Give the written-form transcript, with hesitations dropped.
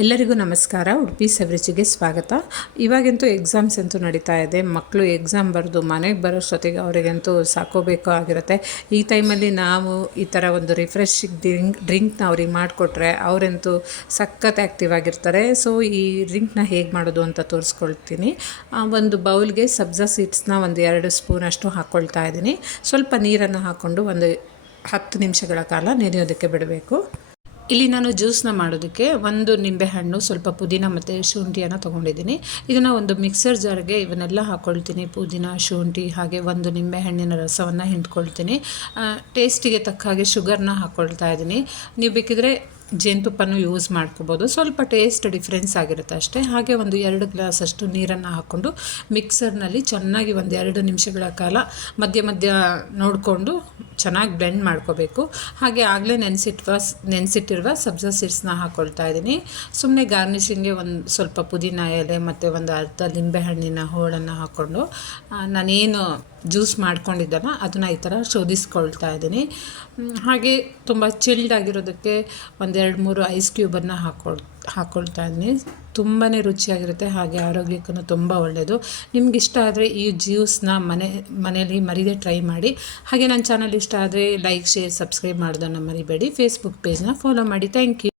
ಎಲ್ಲರಿಗೂ ನಮಸ್ಕಾರ. ಉಡುಪಿ ಸವಿರುಚಿಗೆ ಸ್ವಾಗತ. ಇವಾಗಂತೂ ಎಕ್ಸಾಮ್ಸ್ ಅಂತೂ ನಡೀತಾ ಇದೆ. ಮಕ್ಕಳು ಎಕ್ಸಾಮ್ ಬರೆದು ಮನೆಗೆ ಬರೋಷ್ಟೊತ್ತಿಗೆ ಅವರಿಗಂತೂ ಸಾಕೋಬೇಕು ಆಗಿರುತ್ತೆ. ಈ ಟೈಮಲ್ಲಿ ನಾವು ಈ ಥರ ಒಂದು ರಿಫ್ರೆಶಿಂಗ್ ಡ್ರಿಂಕ್ನ ಅವ್ರಿಗೆ ಮಾಡಿಕೊಟ್ರೆ ಅವರಂತೂ ಸಖತ್ ಆ್ಯಕ್ಟಿವ್ ಆಗಿರ್ತಾರೆ. ಸೊ ಈ ಡ್ರಿಂಕ್ನ ಹೇಗೆ ಮಾಡೋದು ಅಂತ ತೋರಿಸ್ಕೊಳ್ತೀನಿ. ಒಂದು ಬೌಲ್ಗೆ ಸಬ್ಜಾ ಸೀಡ್ಸ್ನ ಒಂದು 2 ಸ್ಪೂನಷ್ಟು ಹಾಕ್ಕೊಳ್ತಾ ಇದ್ದೀನಿ. ಸ್ವಲ್ಪ ನೀರನ್ನು ಹಾಕ್ಕೊಂಡು ಒಂದು 10 ನಿಮಿಷಗಳ ಕಾಲ ನೆನೆಯೋದಕ್ಕೆ ಬಿಡಬೇಕು. ಇಲ್ಲಿ ನಾನು ಜ್ಯೂಸ್ನ ಮಾಡೋದಕ್ಕೆ ಒಂದು ನಿಂಬೆಹಣ್ಣು, ಸ್ವಲ್ಪ ಪುದೀನ ಮತ್ತು ಶುಂಠಿಯನ್ನು ತೊಗೊಂಡಿದ್ದೀನಿ. ಇದನ್ನು ಒಂದು ಮಿಕ್ಸರ್ ಜಾರ್ಗೆ ಇವನ್ನೆಲ್ಲ ಹಾಕ್ಕೊಳ್ತೀನಿ. ಪುದೀನ, ಶುಂಠಿ ಹಾಗೆ ಒಂದು ನಿಂಬೆಹಣ್ಣಿನ ರಸವನ್ನು ಹಿಂಡ್ಕೊಳ್ತೀನಿ. ಟೇಸ್ಟಿಗೆ ತಕ್ಕ ಹಾಗೆ ಶುಗರ್ನ ಹಾಕ್ಕೊಳ್ತಾ ಇದ್ದೀನಿ. ನೀವು ಬೇಕಿದ್ರೆ ಜೇನುತುಪ್ಪನೂ ಯೂಸ್ ಮಾಡ್ಕೋಬೋದು. ಸ್ವಲ್ಪ ಟೇಸ್ಟ್ ಡಿಫ್ರೆನ್ಸ್ ಆಗಿರುತ್ತೆ ಅಷ್ಟೇ. ಹಾಗೆ ಒಂದು 2 ಗ್ಲಾಸಷ್ಟು ನೀರನ್ನು ಹಾಕ್ಕೊಂಡು ಮಿಕ್ಸರ್ನಲ್ಲಿ ಚೆನ್ನಾಗಿ ಒಂದು 2 ನಿಮಿಷಗಳ ಕಾಲ ಮಧ್ಯ ಮಧ್ಯ ನೋಡಿಕೊಂಡು ಚೆನ್ನಾಗಿ ಬ್ಲೆಂಡ್ ಮಾಡ್ಕೋಬೇಕು. ಹಾಗೆ ಆಗಲೇ ನೆನೆಸಿಟ್ಟಿರುವ ಸಬ್ಜಾ ಸೀಡ್ಸ್ನ ಹಾಕ್ಕೊಳ್ತಾ ಇದ್ದೀನಿ. ಸುಮ್ಮನೆ ಗಾರ್ನಿಷಿಂಗ್ಗೆ ಒಂದು ಸ್ವಲ್ಪ ಪುದೀನ ಎಲೆ ಮತ್ತು ಒಂದು ಅರ್ಧ ನಿಂಬೆಹಣ್ಣಿನ ಹೋಳನ್ನು ಹಾಕ್ಕೊಂಡು ನಾನೇನು ಜ್ಯೂಸ್ ಮಾಡ್ಕೊಂಡಿದ್ದಲ್ಲ ಅದನ್ನು ಈ ಥರ ಶೋಧಿಸ್ಕೊಳ್ತಾ ಇದ್ದೀನಿ. ಹಾಗೆ ತುಂಬ ಚಿಲ್ಡ್ ಆಗಿರೋದಕ್ಕೆ 1-2-3 ಐಸ್ ಕ್ಯೂಬನ್ನು ಹಾಕ್ಕೊಳ್ತಾ ಇದ್ದೀನಿ. ತುಂಬಾ ರುಚಿಯಾಗಿರುತ್ತೆ, ಹಾಗೆ ಆರೋಗ್ಯಕ್ಕೂ ತುಂಬ ಒಳ್ಳೆಯದು. ನಿಮ್ಗಿಷ್ಟ ಆದರೆ ಈ ಜ್ಯೂಸ್ನ ಮನೆಯಲ್ಲಿ ಮರೀದೆ ಟ್ರೈ ಮಾಡಿ. ಹಾಗೆ ನನ್ನ ಚಾನಲ್ ಇಷ್ಟ ಆದರೆ ಲೈಕ್, ಶೇರ್, ಸಬ್ಸ್ಕ್ರೈಬ್ ಮಾಡೋದನ್ನು ಮರಿಬೇಡಿ. ಫೇಸ್ಬುಕ್ ಪೇಜ್ನ ಫಾಲೋ ಮಾಡಿ. Thank you.